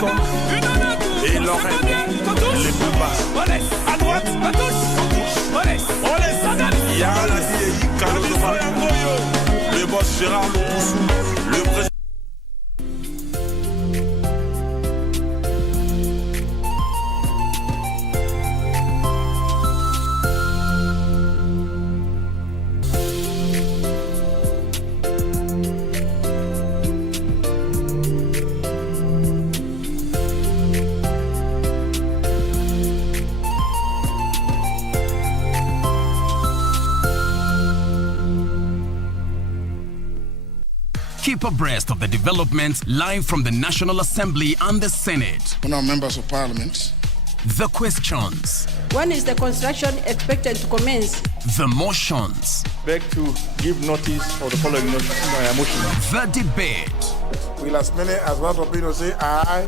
Gaston et Lorraine, les plus bas. À droite, à gauche, on laisse. Yala Diei, le boss Gérard Mousou, le président. Keep abreast of the developments live from the National Assembly and the Senate. Honourable members of Parliament. The questions. When is the construction expected to commence? The motions. Beg to give notice of the following motion. The debate. Will as many as want to say aye.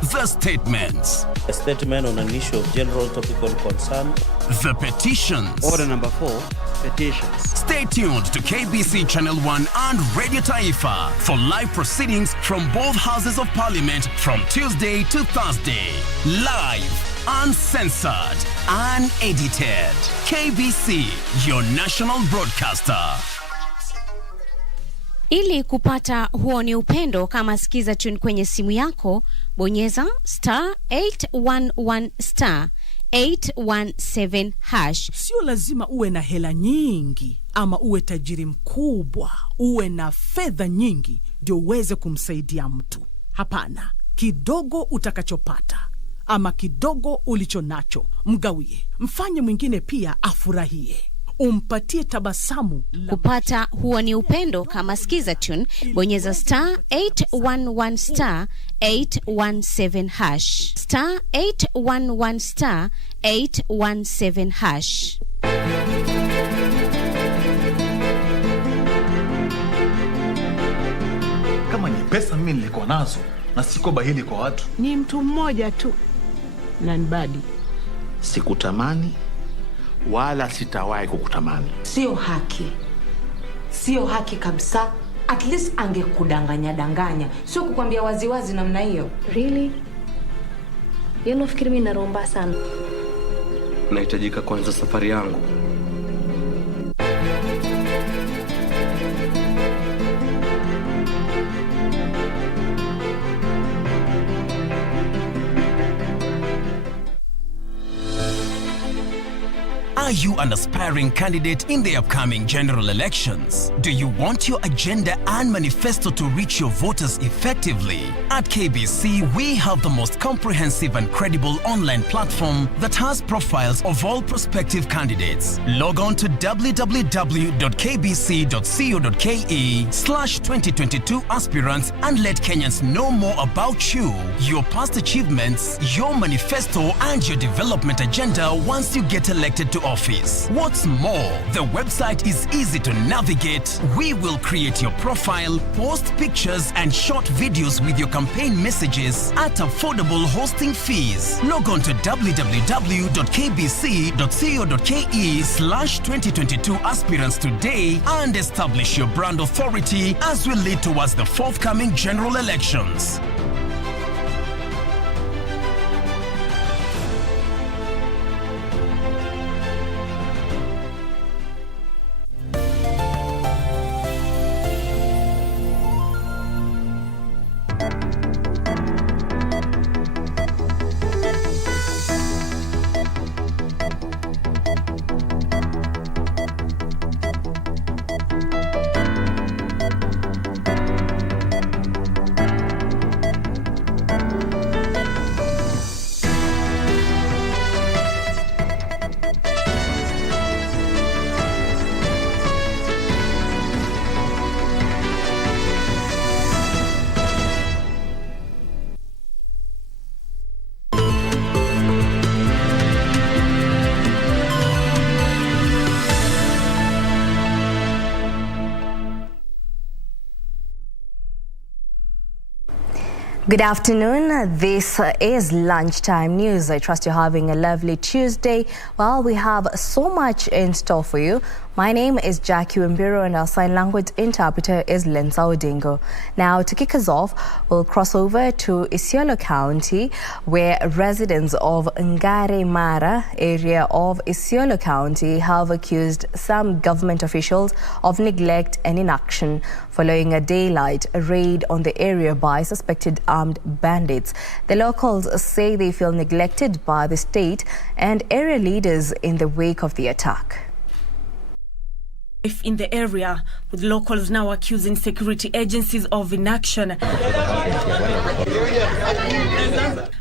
The statements. A statement on an issue of general topical concern. The petitions. Order number 4, petitions. Stay tuned to KBC Channel 1 and Radio Taifa for live proceedings from both houses of parliament from Tuesday to Thursday. Live, uncensored, unedited. KBC, your national broadcaster. Ili kupata huo ni upendo, kama sikiza tune kwenye simu yako, bonyeza *811 *817#. Sio lazima uwe na hela nyingi ama uwe tajiri mkubwa, uwe na fedha nyingi ndio uweze kumsaidia mtu. Hapana, kidogo utakachopata ama kidogo ulicho nacho, mgawie. Mfanye mwingine pia afurahie. Umpatie tabasamu. Kupata huo ni upendo, kama sikiza tune, bonyeza *811 *817#. *811 *817#. Kama ni pesa mimi nilikuwa nazo na siko bahili kwa watu. Ni mtu mmoja tu. Nanbadi. Sikutamani wala sitawahi kukutamani. Sio haki. Sio haki kabisa. At least angekudanganya. Sio kukwambia waziwazi namna hiyo. Really? Yeye nafikiri mimi naromba sana. Nahitajika kuanza safari yangu. Are you an aspiring candidate in the upcoming general elections? Do you want your agenda and manifesto to reach your voters effectively? At KBC, we have the most comprehensive and credible online platform that has profiles of all prospective candidates. Log on to www.kbc.co.ke/2022 aspirants and let Kenyans know more about you, your past achievements, your manifesto, and your development agenda once you get elected to office. What's more, the website is easy to navigate. We will create your profile, post pictures and short videos with your campaign messages at affordable hosting fees. Log on to www.kbc.co.ke/2022 aspirants today and establish your brand authority as we lead towards the forthcoming general elections. Good afternoon. This is Lunchtime News. I trust you're having a lovely Tuesday. Well, we have so much in store for you. My name is Jackie Wambiru and our sign language interpreter is Lensa Odingo. Now, to kick us off, we'll cross over to Isiolo County, where residents of Ngare Mara area of Isiolo County have accused some government officials of neglect and inaction following a daylight raid on the area by suspected armed bandits. The locals say they feel neglected by the state and area leaders in the wake of the attack. In the area, with locals now accusing security agencies of inaction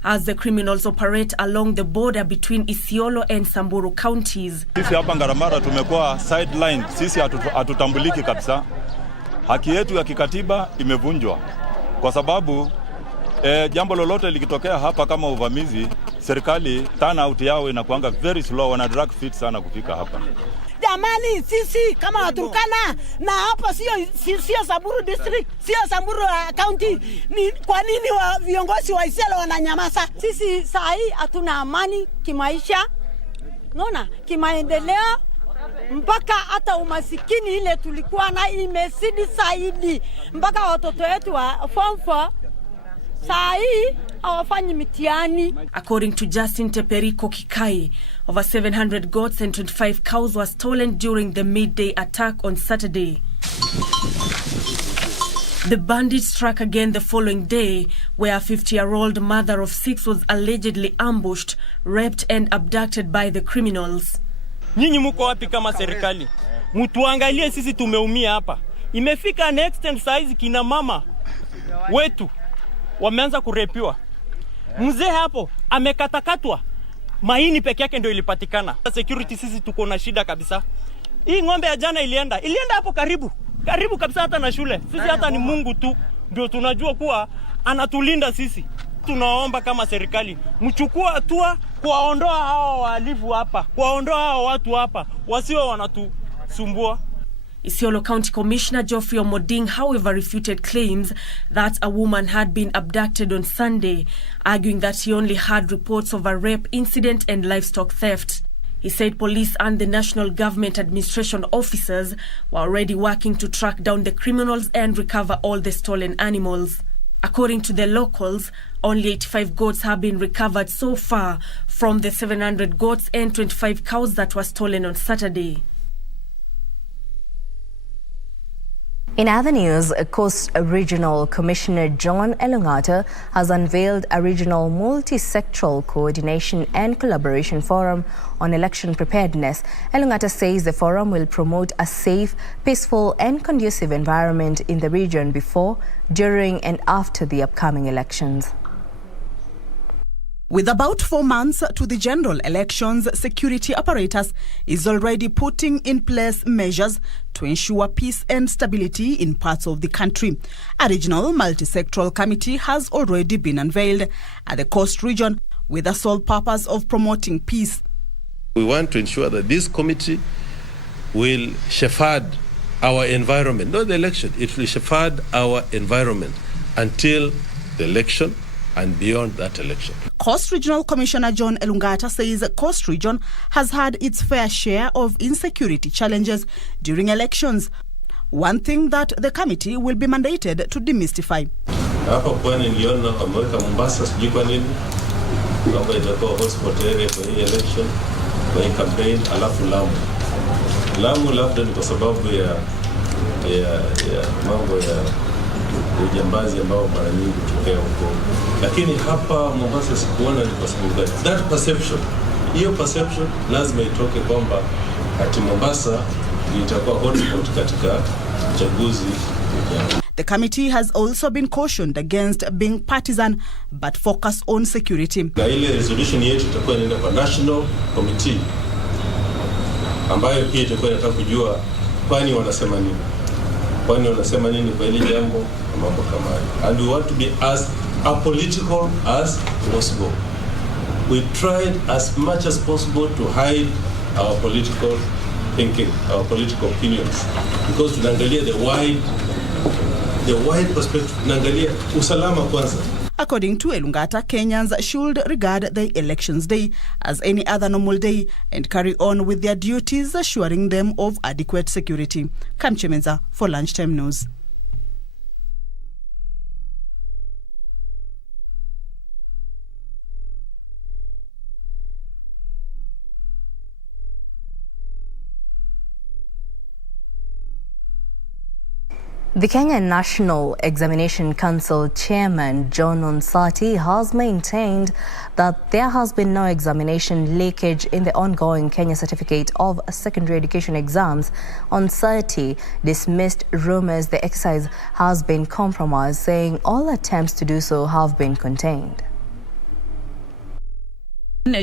as the criminals operate along the border between Isiolo and Samburu counties. Sisi hapa Ngaramara tumekuwa sideline, sisi hatutambuliki kabisa. Haki yetu ya kikatiba imevunjwa kwa sababu jambo lolote likitokea hapa kama uvamizi, serikali turnout yao inakuanga very slow, wana drag feet sana kufika hapa. Jamani, sisi kama Waturkana na hapa sio Samburu district, sio Samburu county, ni kwa nini viongozi wa Isiolo wananyamaza? Sisi saa hii hatuna amani kimaisha, unaona, kimaendeleo, mpaka hata umasikini ile tulikuwa na imezidi zaidi, mpaka watoto wetu wa form 4 saa hii hawafanyi mitihani. According to Justin Teperiko Kikai, over 700 goats and 25 cows were stolen during the midday attack on Saturday. The bandits struck again the following day, where a 50-year-old mother of 6 was allegedly ambushed, raped and abducted by the criminals. Nyinyi mko wapi kama serikali? Mtuangalie, sisi tumeumia hapa. Imefika next and size kina mama wetu wameanza kurepiwa. Mzee hapo amekatakatwa, maini peke yake ndio ilipatikana. Security sisi tuko na shida kabisa. Hii ng'ombe ya jana ilienda hapo karibu kabisa hata na shule. Sisi hata ni Mungu tu ndio tunajua kuwa anatulinda sisi. Tunaomba kama serikali mchukua hatua kuwaondoa hao wahalifu hapa, kuwaondoa hao watu hapa wasiwe wanatusumbua. Isiolo County Commissioner Geoffrey Omoding, however, refuted claims that a woman had been abducted on Sunday, arguing that he only had reports of a rape incident and livestock theft. He said police and the National Government Administration officers were already working to track down the criminals and recover all the stolen animals. According to the locals, only 85 goats have been recovered so far from the 700 goats and 25 cows that were stolen on Saturday. In other news, Coast Regional Commissioner John Elungata has unveiled a regional multi-sectoral coordination and collaboration forum on election preparedness. Elungata says the forum will promote a safe, peaceful and conducive environment in the region before, during and after the upcoming elections. With about 4 months to the general elections, security apparatus is already putting in place measures to ensure peace and stability in parts of the country. A regional multi-sectoral committee has already been unveiled at the Coast region with the sole purpose of promoting peace. We want to ensure that this committee will shepherd our environment, not the election, it will shepherd our environment until the election and beyond that election. Coast Regional Commissioner John Elungata says Coast Region has had its fair share of insecurity challenges during elections, one thing that the committee will be mandated to demystify. Hapa pwani niliona wameweka Mombasa sijui kwa nini kwamba itakuwa hotspot area kwa hii election, kwa hii campaign, alafu Lamu labda ni kwa sababu ya mambo ya ujambazi ambao mara nyingi hutokea huko, lakini hapa Mombasa sikuona ni kwa sababu gani. That perception, hiyo perception lazima itoke kwamba ati Mombasa itakuwa hotspot katika uchaguzi. The committee has also been cautioned against being partisan but focus on security. Na ile resolution yetu itakuwa inaenda kwa National Committee ambayo pia itakuwa inataka kujua kwani wanasema nini. Kwani wanasema nini kwa ile jambo mambo kama hayo. And we want to be as apolitical as possible. We tried as much as possible to hide our political thinking, our political opinions, because tunaangalia the wide the wide perspective. Naangalia usalama kwanza. According to Elungata, Kenyans should regard the Elections Day as any other normal day and carry on with their duties, assuring them of adequate security. Kamchemenza for Lunchtime News. The Kenya National Examination Council Chairman John Onsati has maintained that there has been no examination leakage in the ongoing Kenya Certificate of Secondary Education exams. Onsati dismissed rumors the exercise has been compromised, saying all attempts to do so have been contained.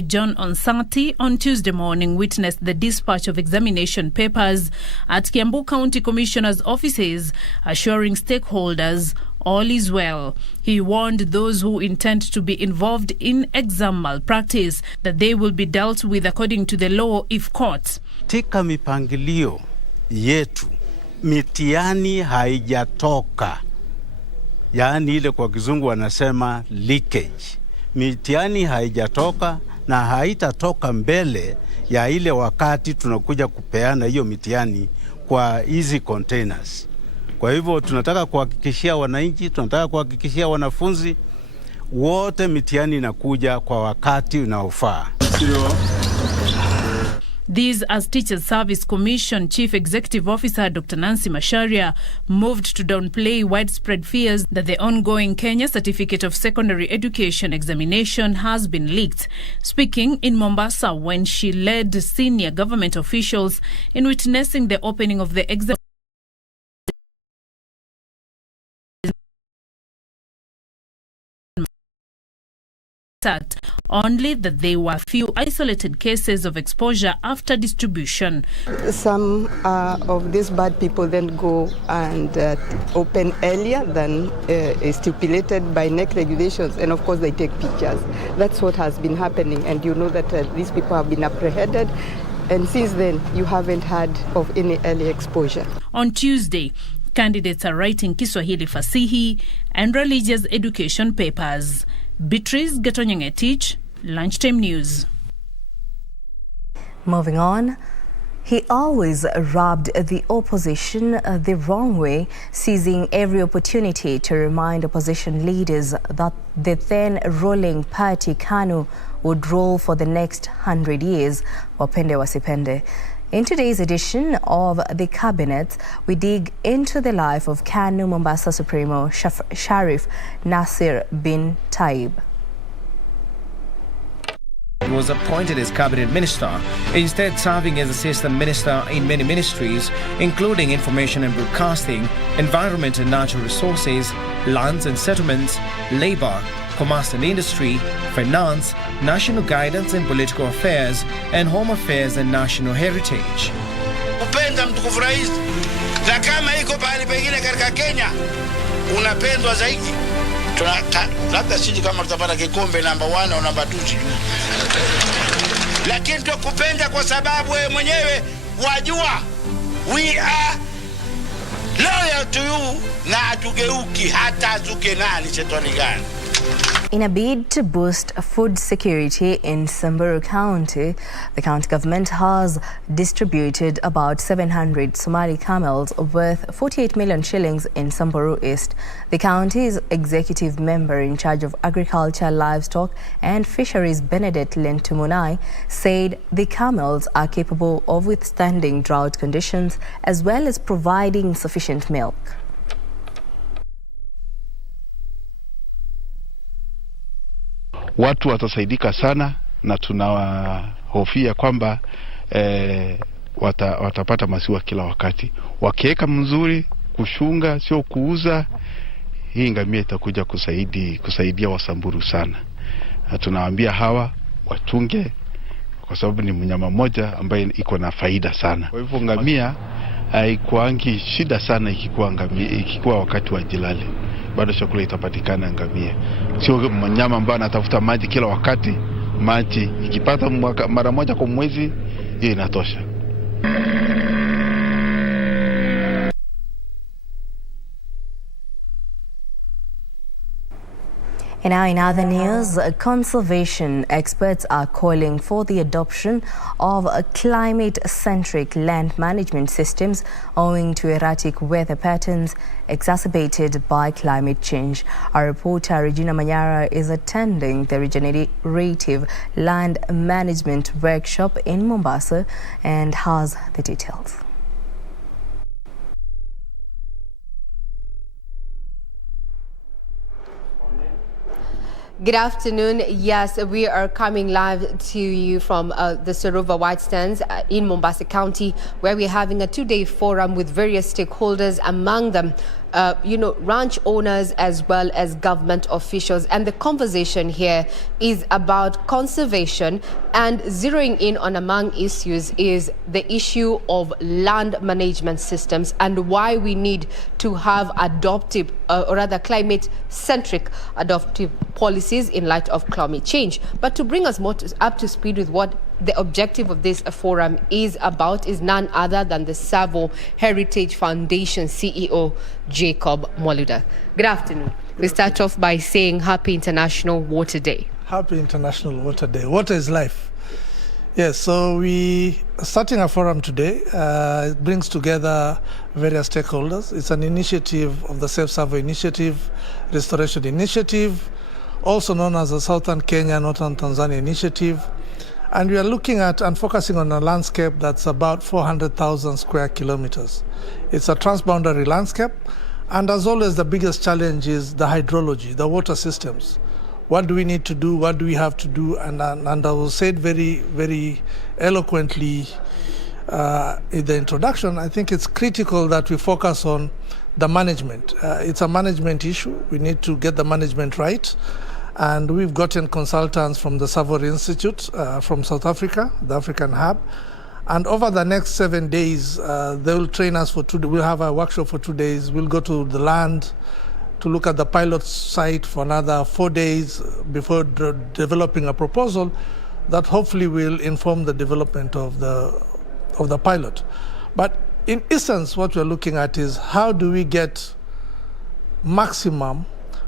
John Onsati on Tuesday morning witnessed the dispatch of examination papers at Kiambu County Commissioner's offices, assuring stakeholders all is well. He warned those who intend to be involved in exam malpractice that they will be dealt with according to the law if caught. Tika mipangilio yetu, mitihani haijatoka. Yaani ile kwa kizungu wanasema leakage. Mitihani haijatoka na haitatoka mbele ya ile wakati tunakuja kupeana hiyo mitihani kwa hizi containers. Kwa hivyo tunataka kuhakikishia wananchi, tunataka kuhakikishia wanafunzi wote mitihani inakuja kwa wakati unaofaa. This as Teachers Service Commission Chief Executive Officer Dr. Nancy Macharia moved to downplay widespread fears that the ongoing Kenya Certificate of Secondary Education examination has been leaked. Speaking in Mombasa when she led senior government officials in witnessing the opening of the exam, only that there were few isolated cases of exposure after distribution. Some of these bad people then go and open earlier than stipulated by NEC regulations, and of course they take pictures. That's what has been happening, and you know that these people have been apprehended, and since then you haven't heard of any early exposure. On Tuesday, candidates are writing Kiswahili Fasihi and religious education papers. Beatrice Gatonyangetich, Lunchtime News. Moving on, he always rubbed the opposition the wrong way, seizing every opportunity to remind opposition leaders that the then ruling party KANU would rule for the next 100 years, wapende wasipende. In today's edition of The Cabinet, we dig into the life of KANU Mombasa Supremo Sharif Nasir bin Taib. He was appointed as cabinet minister, instead serving as assistant minister in many ministries, including information and broadcasting, environment and natural resources, lands and settlements, labor, commerce and industry, finance, national guidance and political affairs, and home affairs and national heritage. Upenda mtukufu rais, na kama iko pahali pengine katika Kenya unapendwa zaidi, labda siji kama tutapata kikombe namba 1 au namba 2, lakini tukupenda kwa sababu wewe mwenyewe wajua we are loyal to you, na hatugeuki hata azuke nani shetani gani. In a bid to boost food security in Samburu County, the county government has distributed about 700 Somali camels worth 48 million shillings in Samburu East. The county's executive member in charge of agriculture, livestock and fisheries, Benedict Lentumunai, said the camels are capable of withstanding drought conditions as well as providing sufficient milk. Watu watasaidika sana na tunawahofia kwamba watapata maziwa kila wakati. Wakiweka mzuri, kushunga sio kuuza, hii ngamia itakuja kusaidia Wasamburu sana. Tunawaambia hawa wachunge kwa sababu ni mnyama mmoja ambaye iko na faida sana. Kwa hivyo ngamia haikuangi shida sana ikikuwa wakati wa jilali. Bado chakula itapatikana ngamia. Sio mnyama ambaye anatafuta maji kila wakati. Maji ikipata mara moja kwa mwezi, hiyo inatosha. And now in other news, conservation experts are calling for the adoption of climate-centric land management systems owing to erratic weather patterns exacerbated by climate change. Our reporter Regina Manyara is attending the regenerative land management workshop in Mombasa and has the details. Good afternoon. Yes, we are coming live to you from the Saruva White Stands in Mombasa County, where we're having a two-day forum with various stakeholders, among them ranch owners as well as government officials. And the conversation here is about conservation, and zeroing in on among issues is the issue of land management systems and why we need to have adoptive or rather climate-centric adoptive policies in light of climate change. But to bring us more up to speed with what the objective of this forum is about is none other than the Savo Heritage Foundation CEO, Jacob Mwaluda. Good afternoon. We start off by saying Happy International Water Day. Happy International Water Day. Water is life. Yes, so we are starting a forum today. It brings together various stakeholders. It's an initiative of the Safe Savo Initiative, Restoration Initiative, also known as the Southern Kenya, Northern Tanzania Initiative. And we are looking at and focusing on a landscape that's about 400,000 square kilometers. It's a transboundary landscape. And as always, the biggest challenge is the hydrology, the water systems. What do we need to do? What do we have to do? And I will say it very, very eloquently in the introduction. I think it's critical that we focus on the management. It's a management issue. We need to get the management right. And we've gotten consultants from the Savory Institute from South Africa, the African Hub. And over the next 7 days, they will train us for 2 days. We'll have a workshop for 2 days. We'll go to the land to look at the pilot site for another 4 days before developing a proposal that hopefully will inform the development of the pilot. But in essence, what we're looking at is how do we get maximum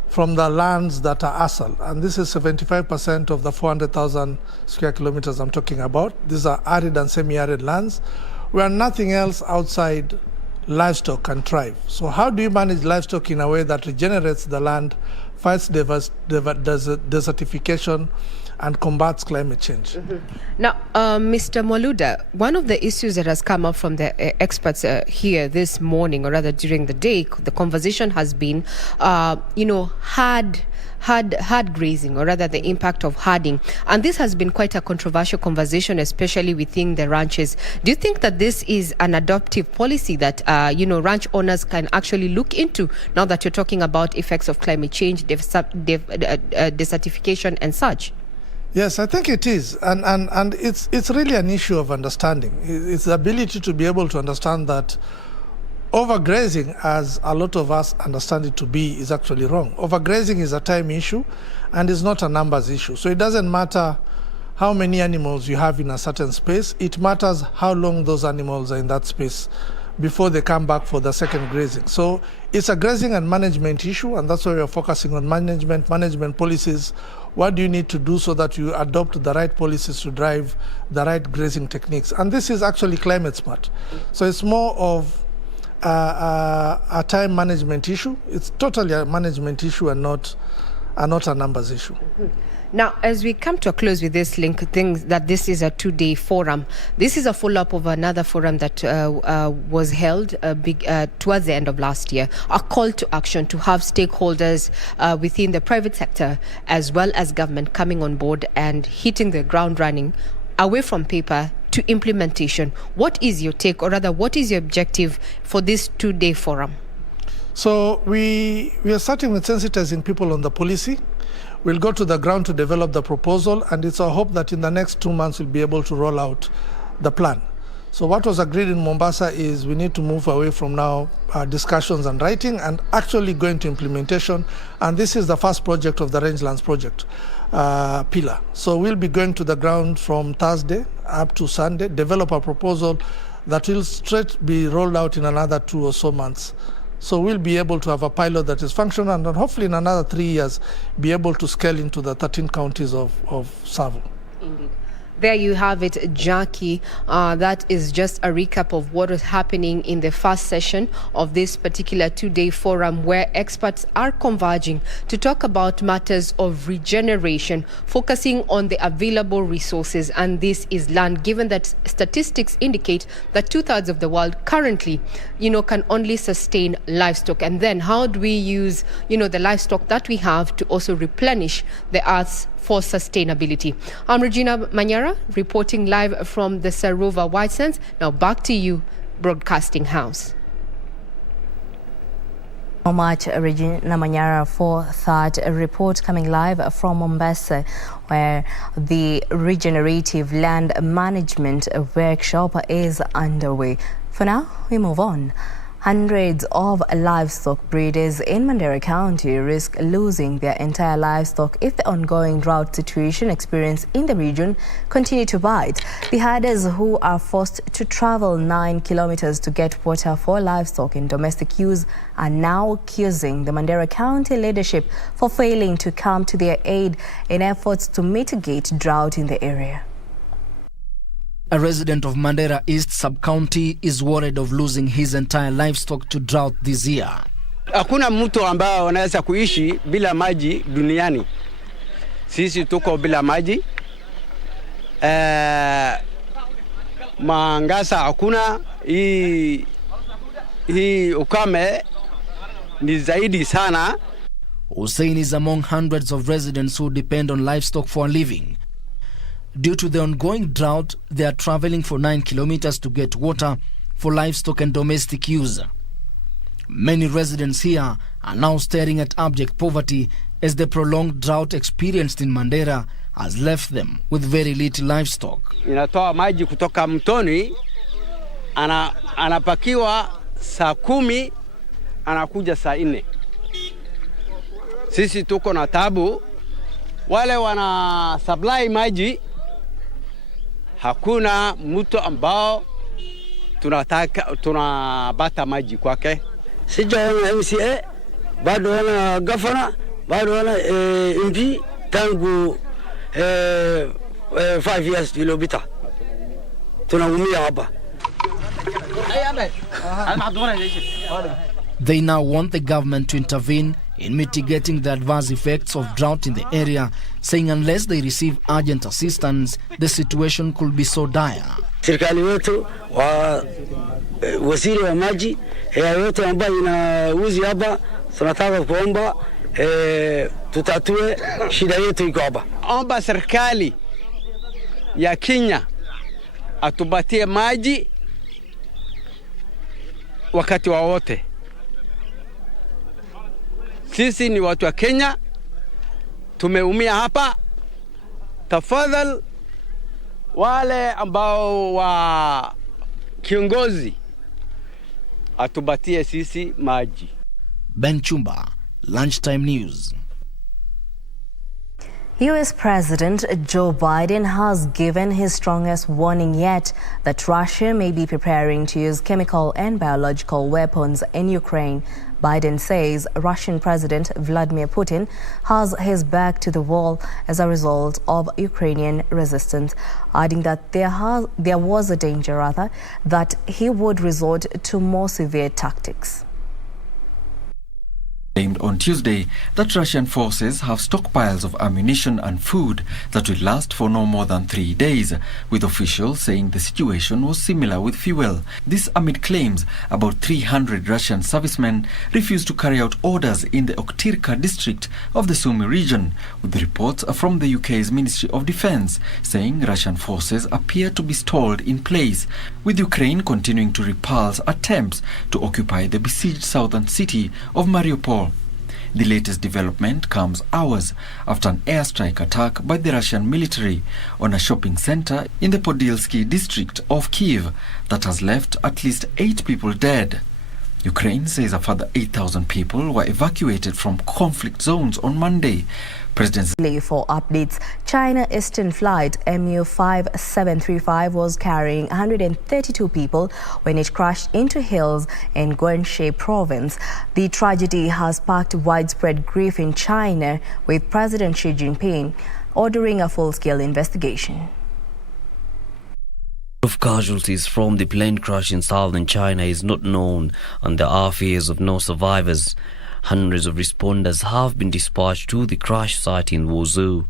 from the lands that are ASAL. And this is 75% of the 400,000 square kilometers I'm talking about. These are arid and semi-arid lands where nothing else outside livestock can thrive. So how do you manage livestock in a way that regenerates the land, fights desertification, and combats climate change? Mm-hmm. Now, Mr. Mwaluda, one of the issues that has come up from the experts here this morning, or rather during the day, the conversation has been, hard grazing, or rather the impact of herding. And this has been quite a controversial conversation, especially within the ranches. Do you think that this is an adoptive policy that, ranch owners can actually look into now that you're talking about effects of climate change, desertification and such? Yes, I think it is. And it's really an issue of understanding. It's the ability to be able to understand that overgrazing, as a lot of us understand it to be, is actually wrong. Overgrazing is a time issue and is not a numbers issue. So it doesn't matter how many animals you have in a certain space. It matters how long those animals are in that space before they come back for the second grazing. So it's a grazing and management issue, and that's why we're focusing on management policies. What do you need to do so that you adopt the right policies to drive the right grazing techniques? And this is actually climate smart. So it's more of a time management issue. It's totally a management issue and not a numbers issue. Mm-hmm. Now, as we come to a close with this link, things that this is a 2-day forum. This is a follow-up of another forum that was held towards the end of last year. A call to action to have stakeholders within the private sector as well as government coming on board and hitting the ground running away from paper to implementation. What is your take, or rather, what is your objective for this 2-day forum? So we are starting with sensitizing people on the policy. We'll go to the ground to develop the proposal, and it's our hope that in the next 2 months we'll be able to roll out the plan. So what was agreed in Mombasa is we need to move away from now discussions and writing and actually go into implementation. And this is the first project of the Rangelands project pillar. So we'll be going to the ground from Thursday up to Sunday, develop a proposal that will straight be rolled out in another 2 or so months So we'll be able to have a pilot that is functional, and then hopefully in another 3 years be able to scale into the 13 counties of Savo. Indeed. There you have it, Jackie. That is just a recap of what was happening in the first session of this particular 2-day forum, where experts are converging to talk about matters of regeneration, focusing on the available resources. And this is land, given that statistics indicate that 2/3 of the world currently, can only sustain livestock. And then how do we use, the livestock that we have to also replenish the earth's for sustainability? I'm Regina Manyara, reporting live from the Saruva White Sands. Now back to you, Broadcasting House. So much, Regina Manyara, for that report coming live from Mombasa, where the regenerative land management workshop is underway. For now, we move on. Hundreds of livestock breeders in Mandera County risk losing their entire livestock if the ongoing drought situation experienced in the region continue to bite. The herders, who are forced to travel 9 kilometers to get water for livestock in domestic use, are now accusing the Mandera County leadership for failing to come to their aid in efforts to mitigate drought in the area. A resident of Mandera East Sub-County is worried of losing his entire livestock to drought this year. Hakuna mtu ambao anaweza kuishi bila maji duniani. Sisi tuko bila maji. Mangasa hakuna, hii ukame ni zaidi sana. Hussein is among hundreds of residents who depend on livestock for a living. Due to the ongoing drought, they are traveling for 9 kilometers to get water for livestock and domestic use. Many residents here are now staring at abject poverty as the prolonged drought experienced in Mandera has left them with very little livestock. Inatoa maji kutoka mtoni, anapakiwa saa 10, anakuja saa 4. Sisi tuko na tabu, wale wana supply maji, hakuna mtu ambao tunabata maji kwake. Sijaona MCA, bado wana governor, bado wana MP tangu 5 years iliyopita. Tunaumia hapa. They now want the government to intervene in mitigating the adverse effects of drought in the area, saying unless they receive urgent assistance, the situation could be so dire. Serikali wetu waziri wa maji yote ambayo inauzi hapa, tunataka kuomba tutatue shida yetu iko hapa. Omba serikali ya Kenya atupatie maji wakati wote. Sisi ni watu wa Kenya, tumeumia hapa. Tafadhali wale ambao wa kiongozi atupatie sisi maji. Ben Chumba, Lunchtime News. US President Joe Biden has given his strongest warning yet that Russia may be preparing to use chemical and biological weapons in Ukraine. Biden says Russian President Vladimir Putin has his back to the wall as a result of Ukrainian resistance, adding that there was a danger, that he would resort to more severe tactics. Claimed on Tuesday that Russian forces have stockpiles of ammunition and food that will last for no more than 3 days, with officials saying the situation was similar with fuel. This amid claims about 300 Russian servicemen refused to carry out orders in the Oktirka district of the Sumy region, with reports from the UK's Ministry of Defence saying Russian forces appear to be stalled in place, with Ukraine continuing to repulse attempts to occupy the besieged southern city of Mariupol. The latest development comes hours after an airstrike attack by the Russian military on a shopping center in the Podilsky district of Kyiv that has left at least 8 people dead. Ukraine says a further 8,000 people were evacuated from conflict zones on Monday. President For updates, China Eastern flight MU5735 was carrying 132 people when it crashed into hills in Guangxi province. The tragedy has sparked widespread grief in China, with President Xi Jinping ordering a full-scale investigation. Of casualties from the plane crash in southern China is not known, and there are fears of no survivors. Hundreds of responders have been dispatched to the crash site in Wuzhou.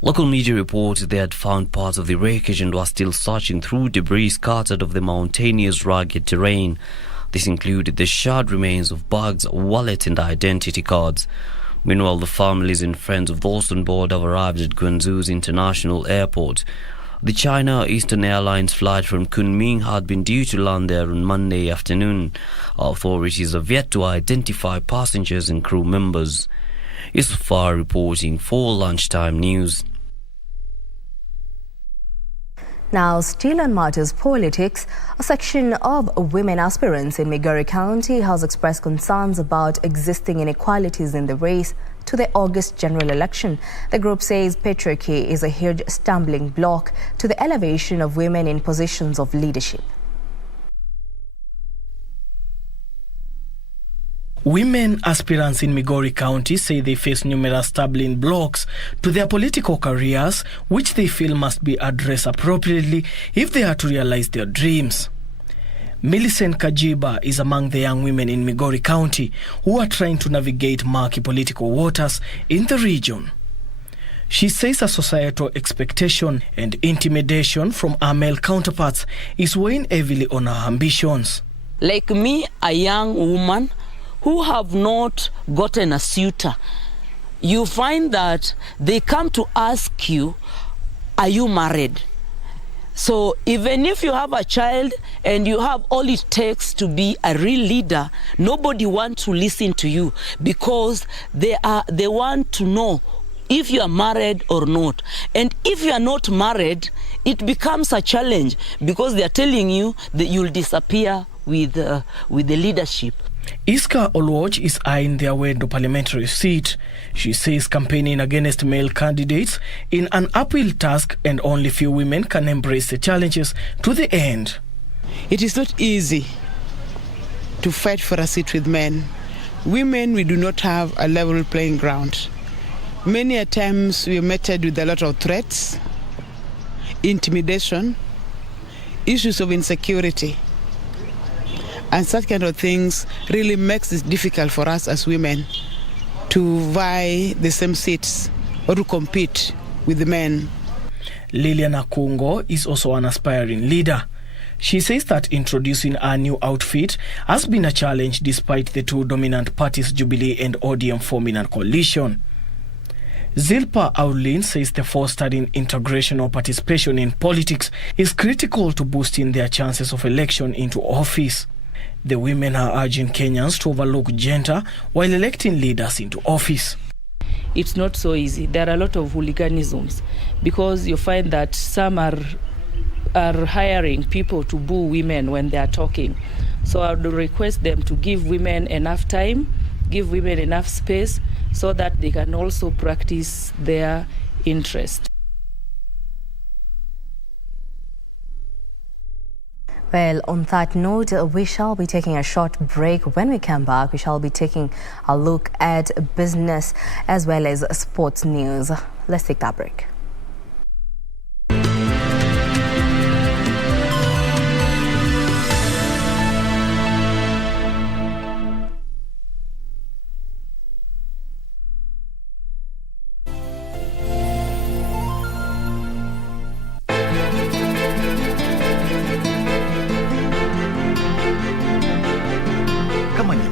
Local media reported they had found parts of the wreckage and were still searching through debris scattered of the mountainous rugged terrain. This included the charred remains of bags, wallet and identity cards. Meanwhile, the families and friends of those on board have arrived at Guangzhou's international airport. The China Eastern Airlines flight from Kunming had been due to land there on Monday afternoon. Authorities have yet to identify passengers and crew members. Isfar reporting for Lunchtime News. Now, still on matters politics, a section of women aspirants in Migori County has expressed concerns about existing inequalities in the race to the August general election. The group says patriarchy is a huge stumbling block to the elevation of women in positions of leadership. Women aspirants in Migori County say they face numerous stumbling blocks to their political careers, which they feel must be addressed appropriately if they are to realize their dreams. Millicent Kajiba is among the young women in Migori County who are trying to navigate murky political waters in the region. She says a societal expectation and intimidation from our male counterparts is weighing heavily on her ambitions. Like me, a young woman who have not gotten a suitor, you find that they come to ask you, are you married? So even if you have a child and you have all it takes to be a real leader, nobody wants to listen to you because they want to know if you are married or not. And if you are not married, it becomes a challenge because they are telling you that you'll disappear with the leadership. Iska Olwach is eyeing their way to parliamentary seat. She says campaigning against male candidates in an uphill task and only few women can embrace the challenges to the end. It is not easy to fight for a seat with men. Women, we do not have a level playing ground. Many a times we are met with a lot of threats, intimidation, issues of insecurity. And such kind of things really makes it difficult for us as women to vie the same seats or to compete with the men. Lilian Akungo is also an aspiring leader. She says that introducing a new outfit has been a challenge despite the two dominant parties, Jubilee and ODM, forming a coalition. Zilpa Aulin says the fostering integration or participation in politics is critical to boosting their chances of election into office. The women are urging Kenyans to overlook gender while electing leaders into office. It's not so easy. There are a lot of hooliganisms because you find that some are hiring people to boo women when they are talking. So I would request them to give women enough time, give women enough space so that they can also practice their interest. Well, on that note, we shall be taking a short break. When we come back, we shall be taking a look at business as well as sports news. Let's take that break.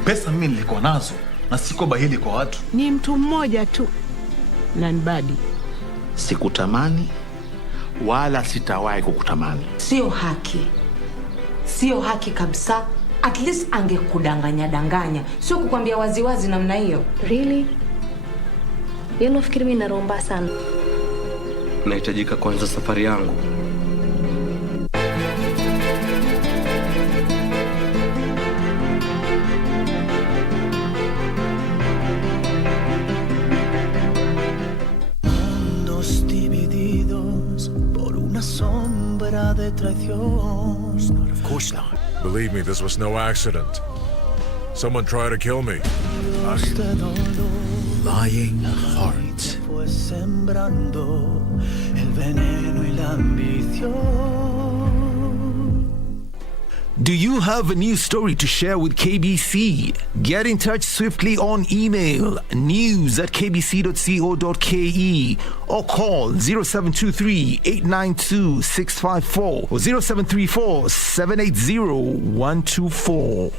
Pesa mimi nilikuwa nazo na siko bahili kwa watu. Ni mtu mmoja tu na nibadi. Sikutamani wala sitawahi kukutamani. Sio haki. Sio haki kabisa. At least angekudanganya. Sio kukwambia waziwazi namna hiyo. Really? Yeye nafikiri mimi naromba sana. Nahitajika kuanza safari yangu. Of course not. Believe me, this was no accident. Someone tried to kill me. Lying heart. Do you have a news story to share with KBC? Get in touch swiftly on email news@kbc.co.ke or call 0723 892 654 or 0734 780 124.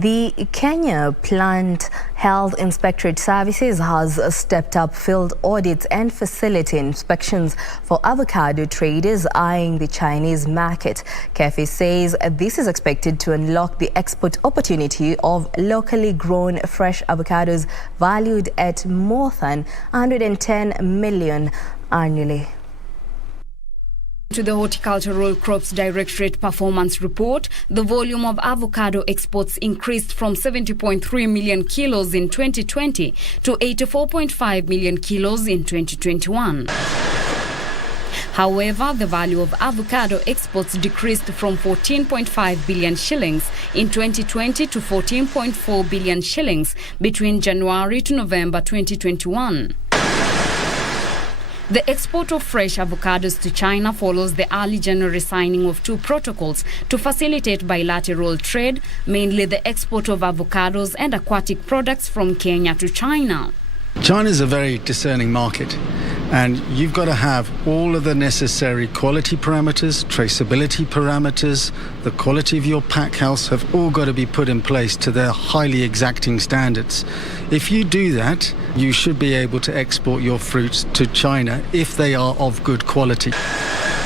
The Kenya Plant Health Inspectorate Services has stepped up field audits and facility inspections for avocado traders eyeing the Chinese market. KEFI says this is expected to unlock the export opportunity of locally grown fresh avocados valued at more than 110 million annually. To the Horticultural Crops Directorate Performance Report, the volume of avocado exports increased from 70.3 million kilos in 2020 to 84.5 million kilos in 2021. However, the value of avocado exports decreased from 14.5 billion shillings in 2020 to 14.4 billion shillings between January to November 2021. The export of fresh avocados to China follows the early January signing of two protocols to facilitate bilateral trade, mainly the export of avocados and aquatic products from Kenya to China. China is a very discerning market, and you've got to have all of the necessary quality parameters, traceability parameters, the quality of your pack house have all got to be put in place to their highly exacting standards. If you do that, you should be able to export your fruits to China if they are of good quality.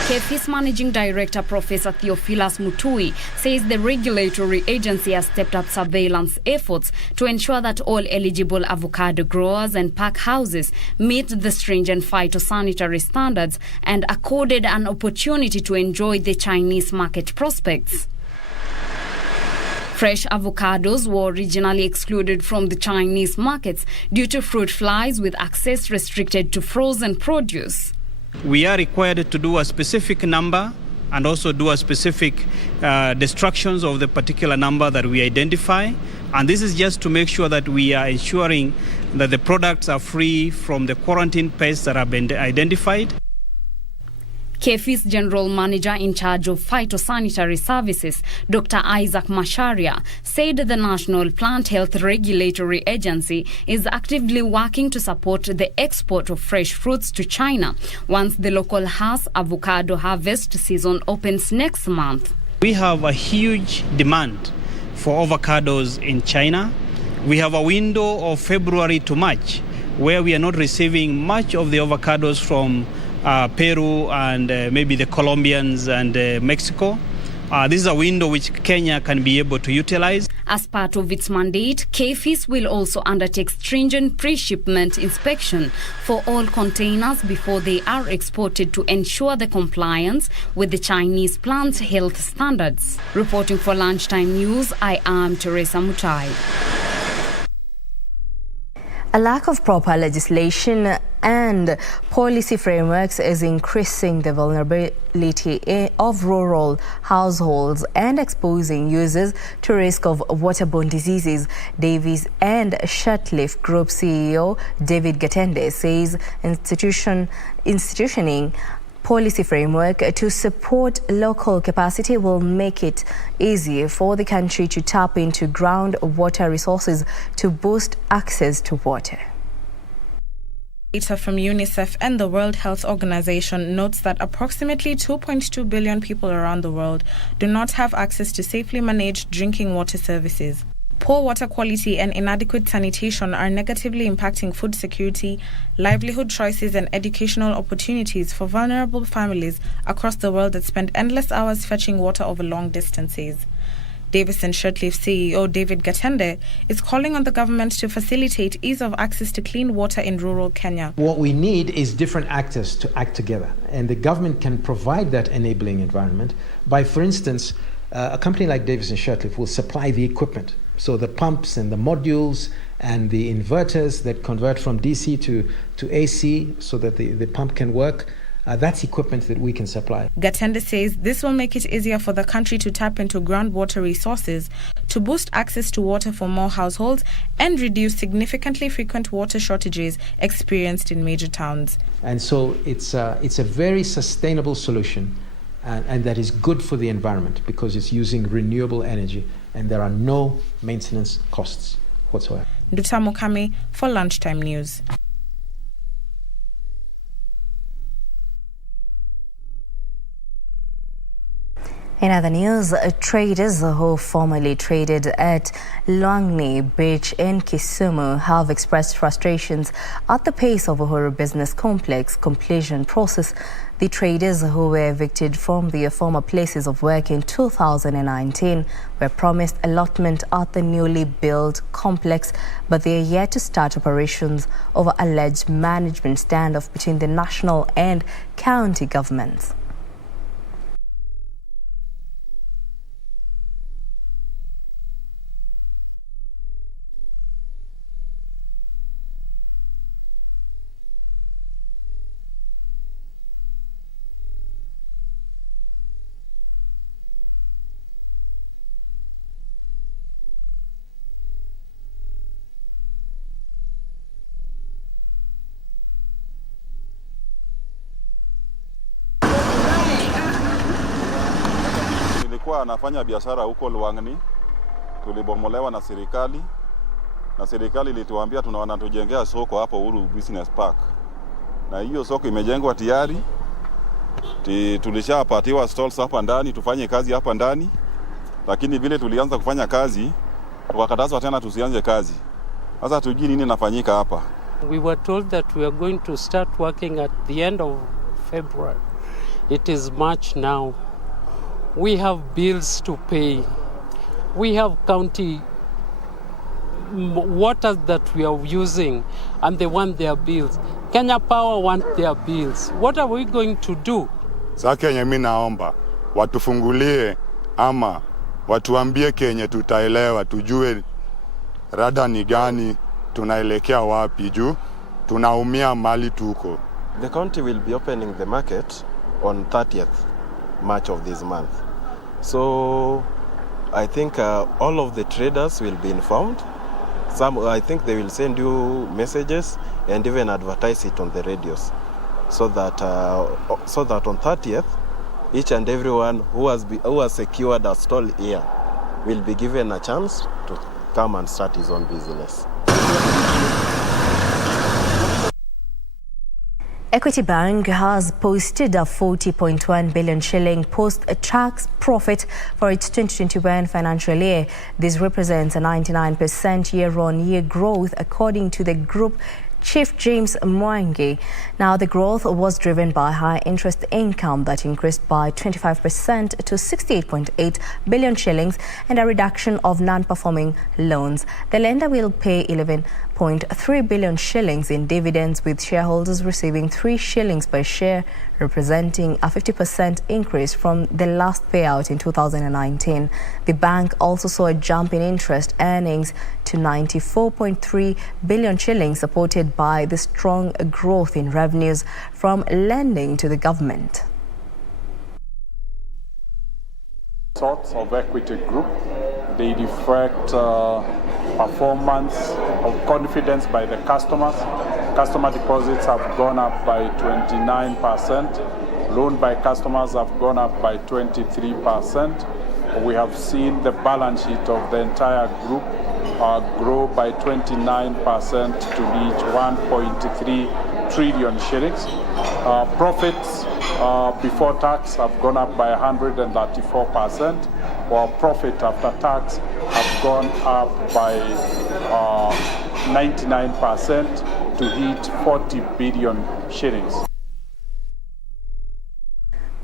KEFI's Managing Director Professor Theophilus Mutui says the regulatory agency has stepped up surveillance efforts to ensure that all eligible avocado growers and pack houses meet the stringent phytosanitary standards and accorded an opportunity to enjoy the Chinese market prospects. Fresh avocados were originally excluded from the Chinese markets due to fruit flies, with access restricted to frozen produce. We are required to do a specific number and also do a specific destructions of the particular number that we identify. And this is just to make sure that we are ensuring that the products are free from the quarantine pests that have been identified. KEFI's General Manager in charge of Phytosanitary Services, Dr. Isaac Masharia, said the National Plant Health Regulatory Agency is actively working to support the export of fresh fruits to China once the local Hass avocado harvest season opens next month. We have a huge demand for avocados in China. We have a window of February to March where we are not receiving much of the avocados from Peru and maybe the Colombians and Mexico. This is a window which Kenya can be able to utilize. As part of its mandate, KEFIS will also undertake stringent pre-shipment inspection for all containers before they are exported to ensure the compliance with the Chinese plant health standards. Reporting for Lunchtime News, I am Teresa Mutai. A lack of proper legislation and policy frameworks is increasing the vulnerability of rural households and exposing users to risk of waterborne diseases. Davies and Shutleaf Group CEO David Gatende says institutioning policy framework to support local capacity will make it easier for the country to tap into groundwater resources to boost access to water. Data from UNICEF and the World Health Organization notes that approximately 2.2 billion people around the world do not have access to safely managed drinking water services. Poor water quality and inadequate sanitation are negatively impacting food security, livelihood choices, and educational opportunities for vulnerable families across the world that spend endless hours fetching water over long distances. Davison Shirtleaf CEO David Gatende is calling on the government to facilitate ease of access to clean water in rural Kenya. What we need is different actors to act together, and the government can provide that enabling environment by, for instance, a company like Davison Shirtleaf will supply the equipment. So the pumps and the modules and the inverters that convert from DC to AC so that the pump can work, that's equipment that we can supply. Gatende says this will make it easier for the country to tap into groundwater resources to boost access to water for more households and reduce significantly frequent water shortages experienced in major towns. And so it's a very sustainable solution and that is good for the environment because it's using renewable energy and there are no maintenance costs whatsoever. Nduta Mukami for Lunchtime News. In other news, traders who formerly traded at Lwangni Beach in Kisumu have expressed frustrations at the pace of Uhuru Business Complex completion process. The traders who were evicted from their former places of work in 2019 were promised allotment at the newly built complex, but they are yet to start operations over alleged management standoff between the national and county governments. Anafanya biashara huko Lwangni, tulibomolewa na serikali ilituambia wanatujengea soko hapo Uhuru Business Park, na hiyo soko imejengwa tayari. Tulishapatiwa stalls hapa ndani tufanye kazi hapa ndani, lakini vile tulianza kufanya kazi tukakatazwa tena tusianze kazi. Sasa tujui nini nafanyika hapa. We were told that we are going to start working at the end of February. It is March now. We have bills to pay. We have county water that we are using and they want their bills. Kenya Power want their bills. What are we going to do? Sasa Kenya, mimi naomba watufungulie ama watuambie Kenya tutaelewa, tujue rada ni gani, tunaelekea wapi juu tunaumia mali tuko. The county will be opening the market on 30th March of this month. So I think all of the traders will be informed. I think they will send you messages and even advertise it on the radios so that on 30th each and everyone who has secured a stall here will be given a chance to come and start his own business. Equity Bank has posted a 40.1 billion shilling post-tax profit for its 2021 financial year. This represents a 99% year-on-year growth, according to the group Chief James Mwangi. Now, the growth was driven by high interest income that increased by 25% to 68.8 billion shillings and a reduction of non-performing loans. The lender will pay 11.3 billion shillings in dividends, with shareholders receiving 3 shillings per share, representing a 50% increase from the last payout in 2019. The bank also saw a jump in interest earnings to 94.3 billion shillings, supported by the strong growth in revenues from lending to the government. Sorts of equity group, they reflect performance of confidence by the customers. Customer deposits have gone up by 29%. Loan by customers have gone up by 23%. We have seen the balance sheet of the entire group grow by 29% to reach 1.3 trillion shillings. Profits before tax have gone up by 134%, our profit after tax have gone up by 99% to hit 40 billion shillings.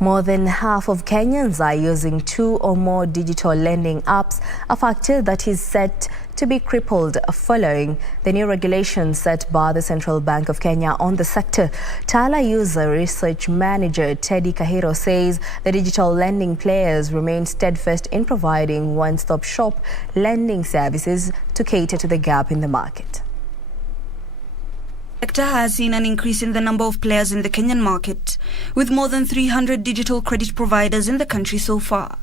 More than half of Kenyans are using 2 or more digital lending apps, a factor that is set to be crippled following the new regulations set by the Central Bank of Kenya on the sector. Tala User Research Manager Teddy Kahiro says the digital lending players remain steadfast in providing one-stop shop lending services to cater to the gap in the market. The sector has seen an increase in the number of players in the Kenyan market, with more than 300 digital credit providers in the country so far.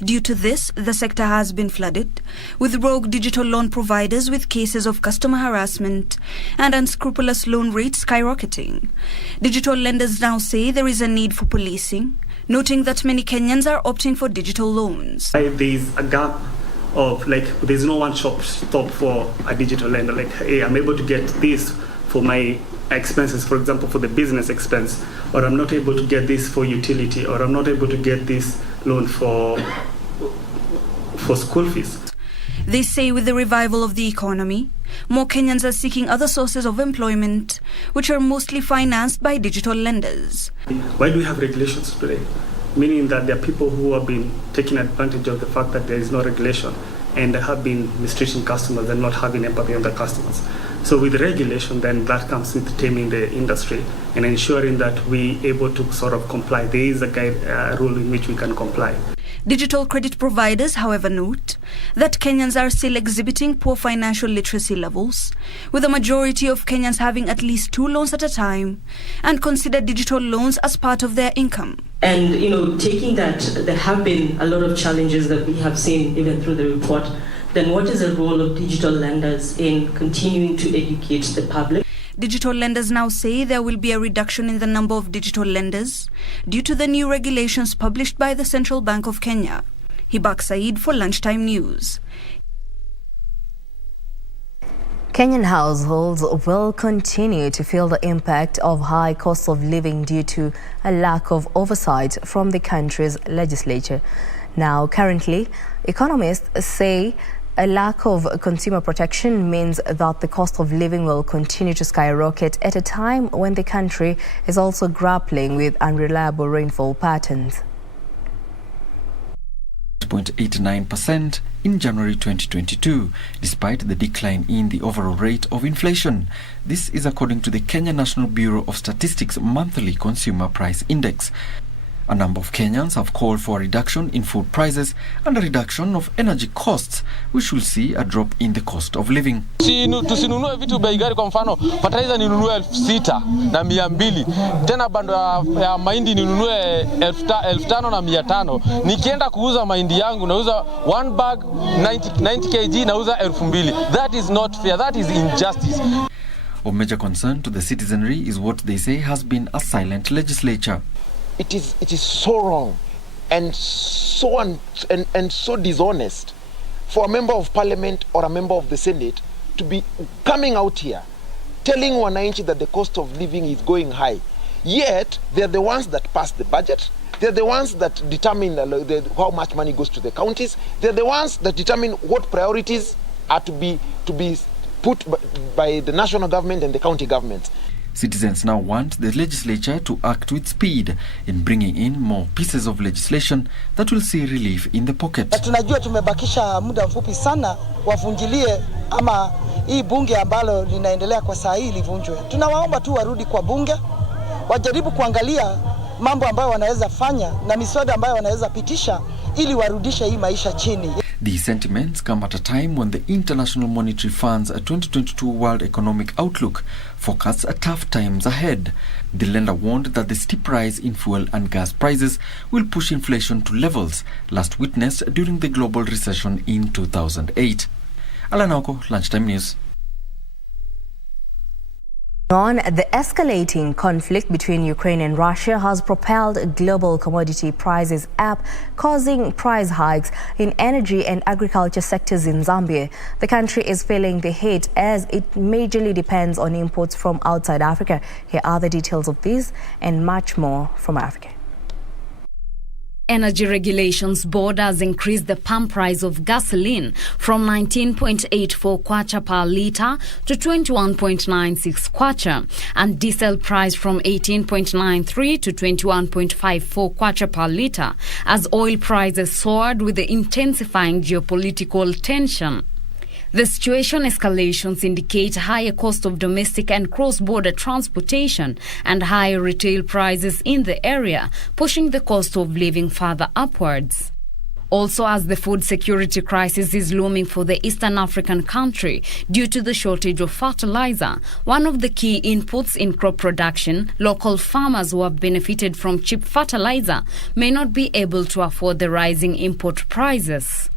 Due to this, the sector has been flooded with rogue digital loan providers with cases of customer harassment and unscrupulous loan rates skyrocketing. Digital lenders now say there is a need for policing, noting that many Kenyans are opting for digital loans. There's a gap of there's no one stop for a digital lender. Hey, I'm able to get this for my expenses, for example, for the business expense, or I'm not able to get this for utility, or I'm not able to get this loan for school fees. They say with the revival of the economy, more Kenyans are seeking other sources of employment, which are mostly financed by digital lenders. Why do we have regulations today? Meaning that there are people who have been taking advantage of the fact that there is no regulation and have been mistreating customers and not having empathy on the customers. So with regulation, then that comes with taming the industry and ensuring that we able to sort of comply. There is a rule in which we can comply. Digital credit providers, however, note that Kenyans are still exhibiting poor financial literacy levels, with a majority of Kenyans having at least 2 loans at a time and consider digital loans as part of their income. And, taking that there have been a lot of challenges that we have seen even through the report, then what is the role of digital lenders in continuing to educate the public? Digital lenders now say there will be a reduction in the number of digital lenders due to the new regulations published by the Central Bank of Kenya. Hibak Said for Lunchtime News. Kenyan households will continue to feel the impact of high cost of living due to a lack of oversight from the country's legislature. Now, currently, economists say a lack of consumer protection means that the cost of living will continue to skyrocket at a time when the country is also grappling with unreliable rainfall patterns. 0.89% in January 2022, despite the decline in the overall rate of inflation. This is according to the Kenya National Bureau of Statistics Monthly Consumer Price Index. A number of Kenyans have called for a reduction in food prices and a reduction of energy costs, which will see a drop in the cost of living. Tusinunue vitu bei gari, kwa mfano fertilizer ninunue 6,200, tena bando ya mahindi ninunue 5,500. Nikienda kuuza mahindi yangu nauza 1 bag 90 kg nauza 2,000. That is not fair, that is injustice. Of major concern to the citizenry is what they say has been a silent legislature. It is so wrong and so dishonest for a member of parliament or a member of the Senate to be coming out here telling wananchi that the cost of living is going high. Yet they're the ones that pass the budget. They're the ones that determine how much money goes to the counties. They're the ones that determine what priorities are to be put by the national government and the county governments. Citizens now want the legislature to act with speed in bringing in more pieces of legislation that will see relief in the pocket. Tunajua tumebakisha muda mfupi sana wavunjilie ama hii bunge ambalo linaendelea kwa saa hii livunjwe. Tunawaomba tu warudi kwa bunge, wajaribu kuangalia mambo ambayo wanaweza fanya na miswada ambayo wanaweza pitisha ili warudishe hii maisha chini. These sentiments come at a time when the International Monetary Fund's 2022 World Economic Outlook forecasts tough times ahead. The lender warned that the steep rise in fuel and gas prices will push inflation to levels last witnessed during the global recession in 2008. Alanoko, Lunchtime News. On the escalating conflict between Ukraine and Russia has propelled global commodity prices up, causing price hikes in energy and agriculture sectors in Zambia. The country is feeling the hit as it majorly depends on imports from outside Africa. Here are the details of this and much more from Africa. Energy Regulations Board has increased the pump price of gasoline from 19.84 kwacha per litre to 21.96 kwacha, and diesel price from 18.93 to 21.54 kwacha per litre, as oil prices soared with the intensifying geopolitical tension. The situation escalations indicate higher cost of domestic and cross-border transportation and higher retail prices in the area, pushing the cost of living further upwards. Also, as the food security crisis is looming for the Eastern African country due to the shortage of fertilizer, one of the key inputs in crop production, local farmers who have benefited from cheap fertilizer may not be able to afford the rising import prices.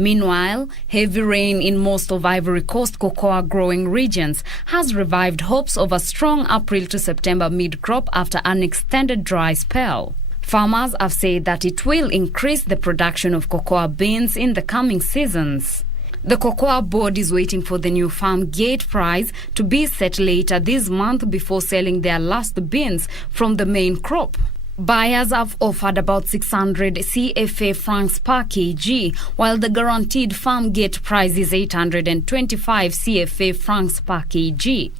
Meanwhile, heavy rain in most of Ivory Coast cocoa growing regions has revived hopes of a strong April to September mid-crop after an extended dry spell. Farmers have said that it will increase the production of cocoa beans in the coming seasons. The Cocoa Board is waiting for the new farm gate price to be set later this month before selling their last beans from the main crop. Buyers have offered about 600 CFA francs per kg, while the guaranteed farm gate price is 825 CFA francs per kg.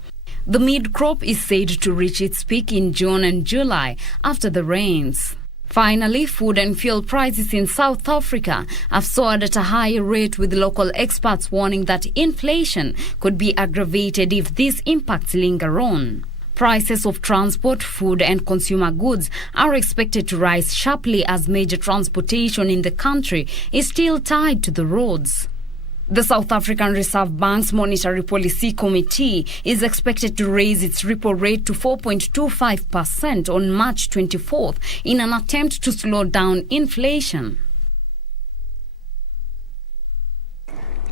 The mid-crop is said to reach its peak in June and July after the rains. Finally, food and fuel prices in South Africa have soared at a higher rate, with local experts warning that inflation could be aggravated if these impacts linger on. Prices of transport, food and consumer goods are expected to rise sharply as major transportation in the country is still tied to the roads. The South African Reserve Bank's Monetary Policy Committee is expected to raise its repo rate to 4.25% on March 24th in an attempt to slow down inflation.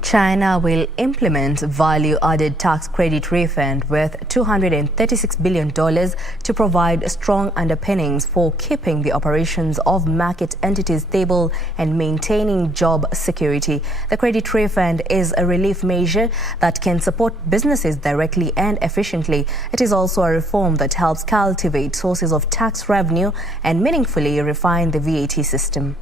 China will implement value-added tax credit refund worth $236 billion to provide strong underpinnings for keeping the operations of market entities stable and maintaining job security. The credit refund is a relief measure that can support businesses directly and efficiently. It is also a reform that helps cultivate sources of tax revenue and meaningfully refine the VAT system.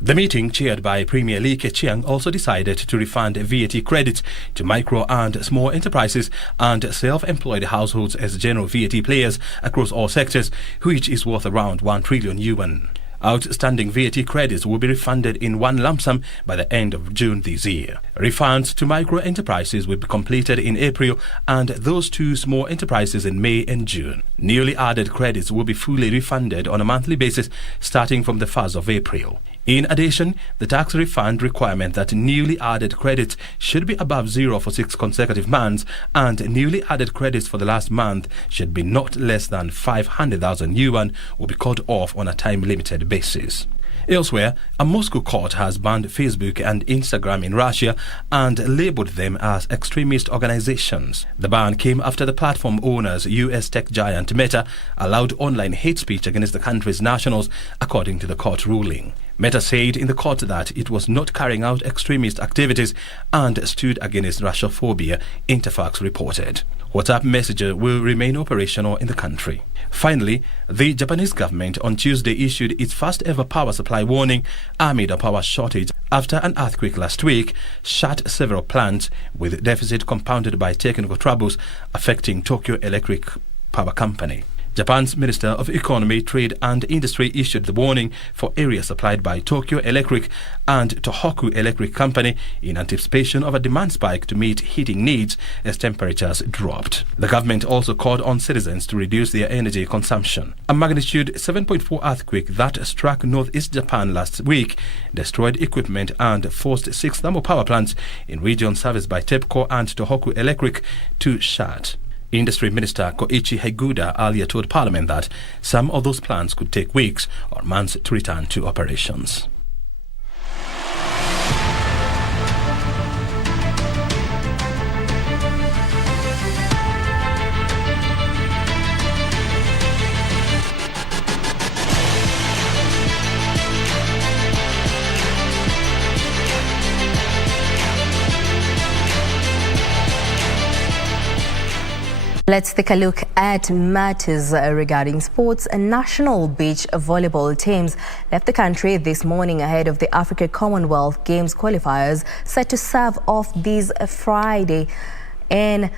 The meeting, chaired by Premier Li Keqiang, also decided to refund VAT credits to micro and small enterprises and self-employed households as general VAT players across all sectors, which is worth around 1 trillion yuan. Outstanding VAT credits will be refunded in one lump sum by the end of June this year. Refunds to micro enterprises will be completed in April and those to small enterprises in May and June. Newly added credits will be fully refunded on a monthly basis starting from the 1st of April. In addition, the tax refund requirement that newly added credits should be above zero for 6 consecutive months and newly added credits for the last month should be not less than 500,000 yuan will be cut off on a time-limited basis. Elsewhere, a Moscow court has banned Facebook and Instagram in Russia and labeled them as extremist organizations. The ban came after the platform owners, US tech giant Meta, allowed online hate speech against the country's nationals, according to the court ruling. Meta said in the court that it was not carrying out extremist activities and stood against Russophobia, Interfax reported. WhatsApp Messenger will remain operational in the country. Finally, the Japanese government on Tuesday issued its first ever power supply warning amid a power shortage after an earthquake last week shut several plants, with deficit compounded by technical troubles affecting Tokyo Electric Power Company. Japan's Minister of Economy, Trade and Industry issued the warning for areas supplied by Tokyo Electric and Tohoku Electric Company in anticipation of a demand spike to meet heating needs as temperatures dropped. The government also called on citizens to reduce their energy consumption. A magnitude 7.4 earthquake that struck northeast Japan last week destroyed equipment and forced 6 thermal power plants in regions serviced by TEPCO and Tohoku Electric to shut. Industry Minister Koichi Haiguda earlier told Parliament that some of those plants could take weeks or months to return to operations. Let's take a look at matters regarding sports. National beach volleyball teams left the country this morning ahead of the Africa Commonwealth Games qualifiers set to serve off this Friday in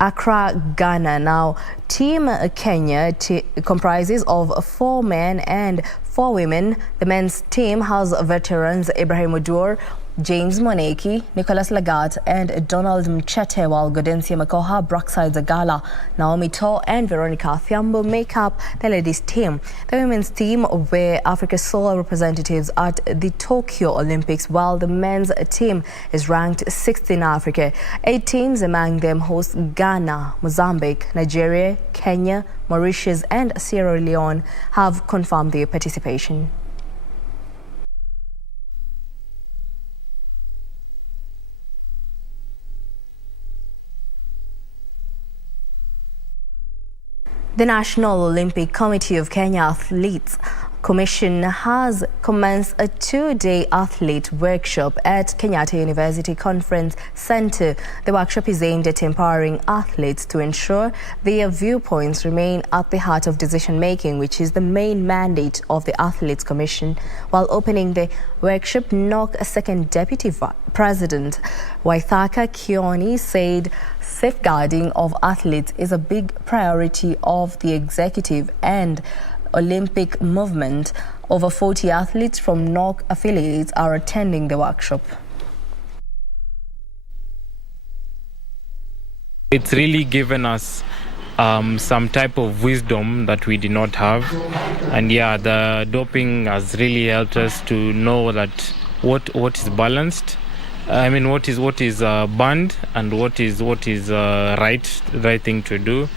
Accra, Ghana. Now, Team Kenya comprises of 4 men and 4 women. The men's team has veterans Ibrahim Odur, James Moneki, Nicholas Lagat and Donald Mchete, while Gaudensia Makoha, Brookside Zagala, Naomi Tor and Veronica Thiambo make up the ladies' team. The women's team were Africa's sole representatives at the Tokyo Olympics, while the men's team is ranked 6th in Africa. 8 teams, among them host Ghana, Mozambique, Nigeria, Kenya, Mauritius and Sierra Leone, have confirmed their participation. The National Olympic Committee of Kenya Athletes Commission has commenced a 2-day athlete workshop at Kenyatta University Conference Center. The workshop is aimed at empowering athletes to ensure their viewpoints remain at the heart of decision-making, which is the main mandate of the Athletes Commission. While opening the workshop, NOC Second Deputy President Waithaka Kioni said safeguarding of athletes is a big priority of the executive and Olympic movement. Over 40 athletes from NOC affiliates are attending the workshop. It's really given us some type of wisdom that we did not have, and yeah, the doping has really helped us to know that what is balanced. I mean, what is banned and what is right thing to do.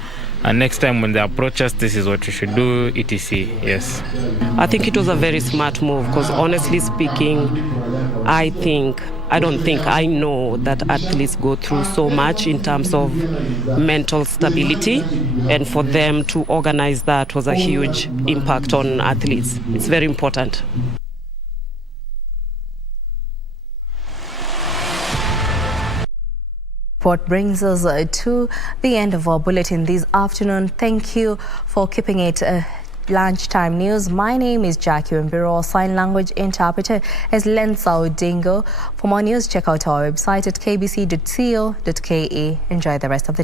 And next time when they approach us, this is what we should do, etc. Yes. I think it was a very smart move because honestly speaking, I know that athletes go through so much in terms of mental stability, and for them to organize that was a huge impact on athletes. It's very important. What brings us to the end of our bulletin this afternoon. Thank you for keeping it Lunchtime News. My name is Jackie Wambiru. Sign language interpreter is Lensao Dingo. For more news, check out our website at kbc.co.ke. Enjoy the rest of the day.